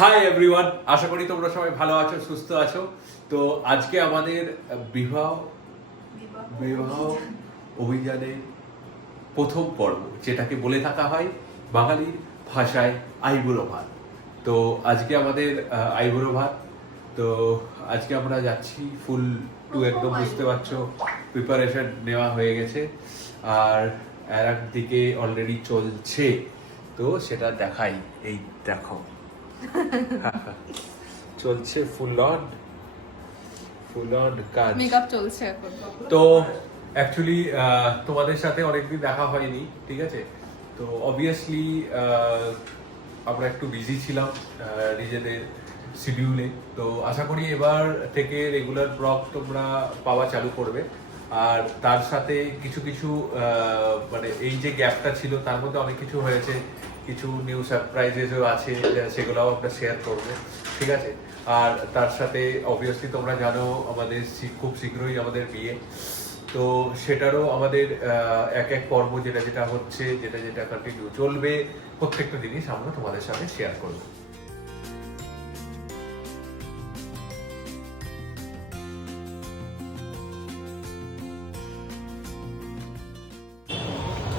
Hi everyone, আশা করি তোমরা সবাই ভালো আছো, সুস্থ আছো। তো আজকে আমাদের বিবাহ অভিযানের প্রথম পর্ব, যেটাকে বলে থাকা হয় বাঙালির ভাষায় আইবুড়ো ভাত। তো আজকে আমাদের আইবুড়ো ভাত। তো আজকে আমরা যাচ্ছি ফুল টু, একদম বুঝতে পারছো প্রিপারেশন নেওয়া হয়ে গেছে, আর একদিকে অলরেডি চলছে। তো সেটা দেখাই, এই দেখো চলছে ফুল অন কাজ, মেকআপ চলছে এখন। তো অ্যাকচুয়ালি তোমাদের সাথে অনেকদিন দেখা হয়নি, ঠিক আছে। তো অবভিয়াসলি আমরা একটু বিজি ছিলাম নিজেদের শিডিউলে। তো আশা করি এবার থেকে রেগুলার ব্লগ তোমরা পাওয়া চালু করবে। আর তার সাথে কিছু কিছু মানে এই যে গ্যাপটা ছিল তার মধ্যে অনেক কিছু হয়েছে, কিছু নিউ সারপ্রাইজেসও আছে, সেগুলোও আমরা শেয়ার করবো, ঠিক আছে। আর তার সাথে অবভিয়াসলি তোমরা জানো আমাদের খুব শীঘ্রই আমাদের বিয়ে। তো সেটারও আমাদের এক এক পর্ব যেটা যেটা হচ্ছে, যেটা যেটা কন্টিনিউ চলবে, প্রত্যেকটা জিনিস আমরা তোমাদের সাথে শেয়ার করবো।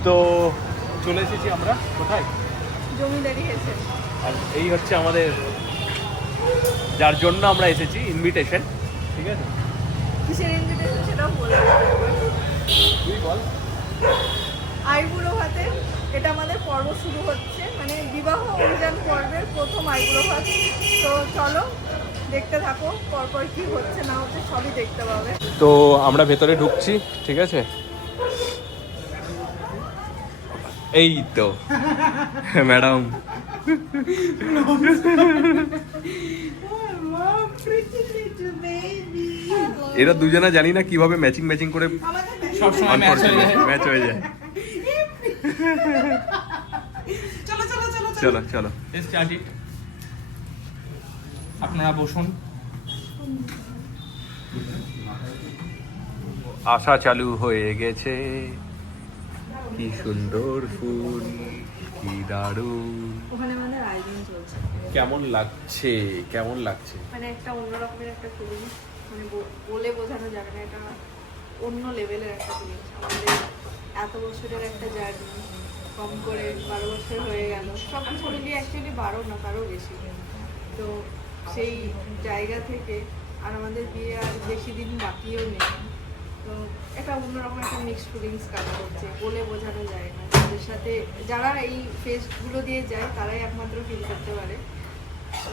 তো চলে এসেছি আমরা কোথায়, জমিদারি এসে আর এই হচ্ছে আমাদের যার জন্য আমরা এসেছি, ইনভিটেশন, ঠিক আছে। কিসের ইনভিটেশন সেটাও বলে তুই বল। আইবুড়ো ভাতে এটা আমাদের পর্ব শুরু হচ্ছে, মানে বিবাহ অভিযান পর্বের প্রথম আইবুড়ো ভাত। তো চলো দেখতে থাকো, পরপর কি হচ্ছে না হচ্ছে সবই দেখতে পাবে। তো আমরা ভেতরে ঢুকছি, ঠিক আছে। এই তো ম্যাডাম, এরা দুজনা জানি না কিভাবে ম্যাচিং ম্যাচিং করে সবসময় ম্যাচ হয়ে যায়। চলো চলো, আপনারা বসুন। আশা চালু হয়ে গেছে। কি সুন্দর ফুল, কি দারুণ, ওখানে আমাদের আয়োজন চলছে, কেমন লাগছে, কেমন লাগছে। মানে একটা অন্য রকমের একটা ফিলিং, মানে বলে বোঝানো যাবে না, এটা অন্য লেভেলের একটা ফিলিং। আমাদের এত বছরের একটা জার্নি, কম করে 12 বছর হয়ে গেল, সব কিছু মিলিয়ে অ্যাকচুয়ালি 12 না, তারও বেশি। তো সেই জায়গা থেকে আর আমাদের বিয়ে আর বেশি দিন বাকিও নেই। তো একটা অন্যরকম একটা মিক্সড ফিলিংস কাজ করছে, বলে বোঝানো যায় না। তাদের সাথে যারা এই ফেসগুলো দিয়ে যায় তারাই একমাত্র ফিল করতে পারে। তো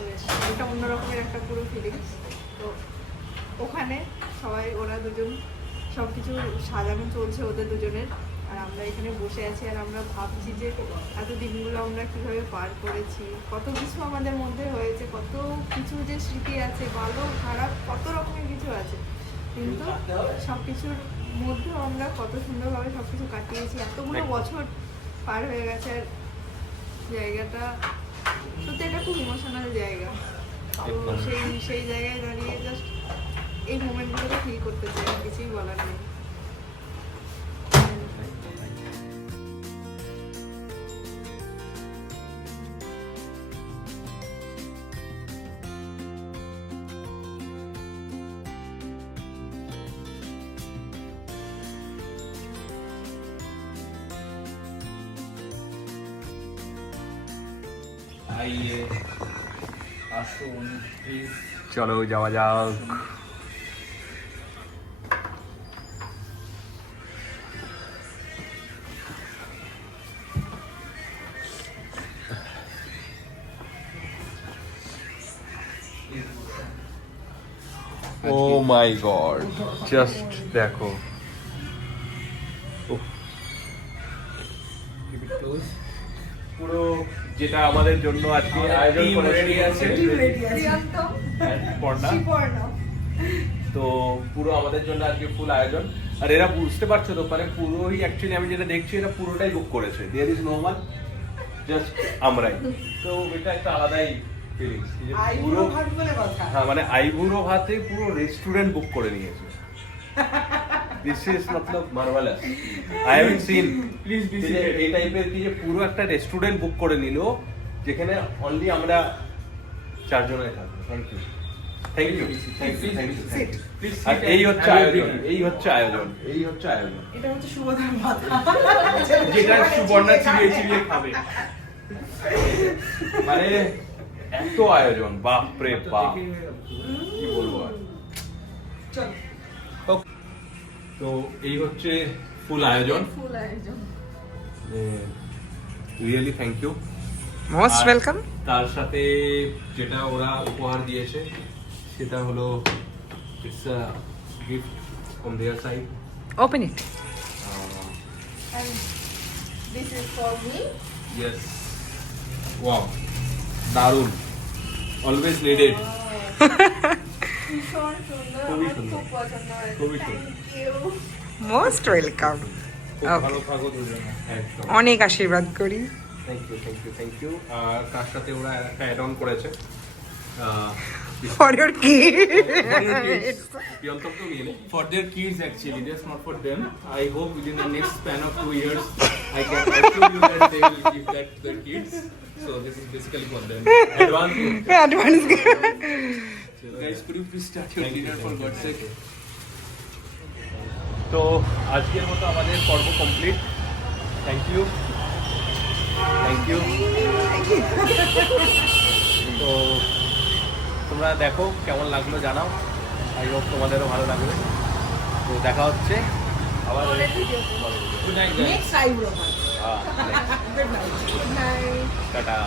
এটা অন্যরকমের একটা পুরো ফিলিংস। তো ওখানে সবাই, ওরা দুজন সব কিছু সাজানো চলছে ওদের দুজনের, আর আমরা এখানে বসে আছি। আর আমরা ভাবছি যে এত দিনগুলো আমরা কীভাবে পার করেছি, কত কিছু আমাদের মধ্যে হয়েছে, কত কিছু যে স্মৃতি আছে, ভালো খারাপ কত রকমের কিছু আছে, কিন্তু সব কিছুর মধ্যেও আমরা কত সুন্দরভাবে সব কিছু কাটিয়েছি। এতগুলো বছর পার হয়ে গেছে, আর জায়গাটা সত্যি একটা খুব ইমোশনাল জায়গা। তো সেই জায়গায় দাঁড়িয়ে জাস্ট এই মোমেন্টগুলোকে ফিল করতে চাই, আর কিছুই বলার নেই। আসুন প্লিজ। চলো যাওয়া যাক। ও মাই গড, জাস্ট দেখো। পুরো যেটা আমাদের জন্য আজকে আয়োজন করেছে তো পুরো আমাদের জন্য আজকে ফুল আয়োজন। আর এরা বুঝতে পারছো তো, মানে পুরোই অ্যাকচুয়ালি আমি যেটা দেখছি এরা পুরোটাই বুক করেছে, there is no one, just আমরাই। তো এটা একটা আলাদাই ফিলিংস, পুরো হ্যাঁ, মানে আইবুড়ো ভাতে পুরো রেস্টুরেন্ট বুক করে নিয়েছে। দিস ইজ মতলব marvellous, I haven't seen. Please এই টাইপের কি যে পুরো একটা রেস্টুরেন্ট বুক করে নিল, যেখানে অনলি আমরা চারজনের থাকবে। Thank you, thank you, thank you, thank you, thank you. Please sit আর and এই হচ্ছে have a আয়োজন, drink. এই হচ্ছে আয়োজন, এই হচ্ছে আয়োজন। এটা হচ্ছে সুবোধার মাথা যেটা সুবর্ণা চিবিয়ে চিবিয়ে খাবে। মানে এত আয়োজন, বাপ রে বাপ, কি বলবো আর। চল তো এই হচ্ছে ফুল আয়োজন। ফুল আয়োজন। Really thank you. মোস্ট আর ওয়েলকাম তার সাথে যেটা ওরা উপহার দিয়েছে সেটা হলো it's a gift from there side. Open it And this is for me. Yes, wow, দারুণ, অলওয়েজ নিডেড। ভীষণ সুন্দর, খুবই আমার সুন্দর। খুব পছন্দ হয়েছে। খুবই Thank সুন্দর। you. মোস্ট ওয়েলকাম খুব Okay. ভালো থাকো দুজনে। একদম। অনেক আশীর্বাদ করি thank you, thank you, thank you. আর তার সাথে ওরা একটা অ্যাড অন করেছে। For your kids. প্রিয়ন্তম তো নিয়ে নে। For their kids actually, that's not for them. I hope within the next span of 2 years, I can assure you that they will give that to their kids. So this is basically for them. Advance advance So guys, could you please start your dinner for God's sake? তো আজকের মতো আমাদের পর্ব complete. Thank you, thank you. তো তোমরা দেখো কেমন লাগলো জানাও, আই হোপ তোমাদেরও ভালো লাগবে। তো দেখা হচ্ছে আবার পরের ভিডিওতে। Good night, guys. Next eyebrow next. Good night Good night. Tata.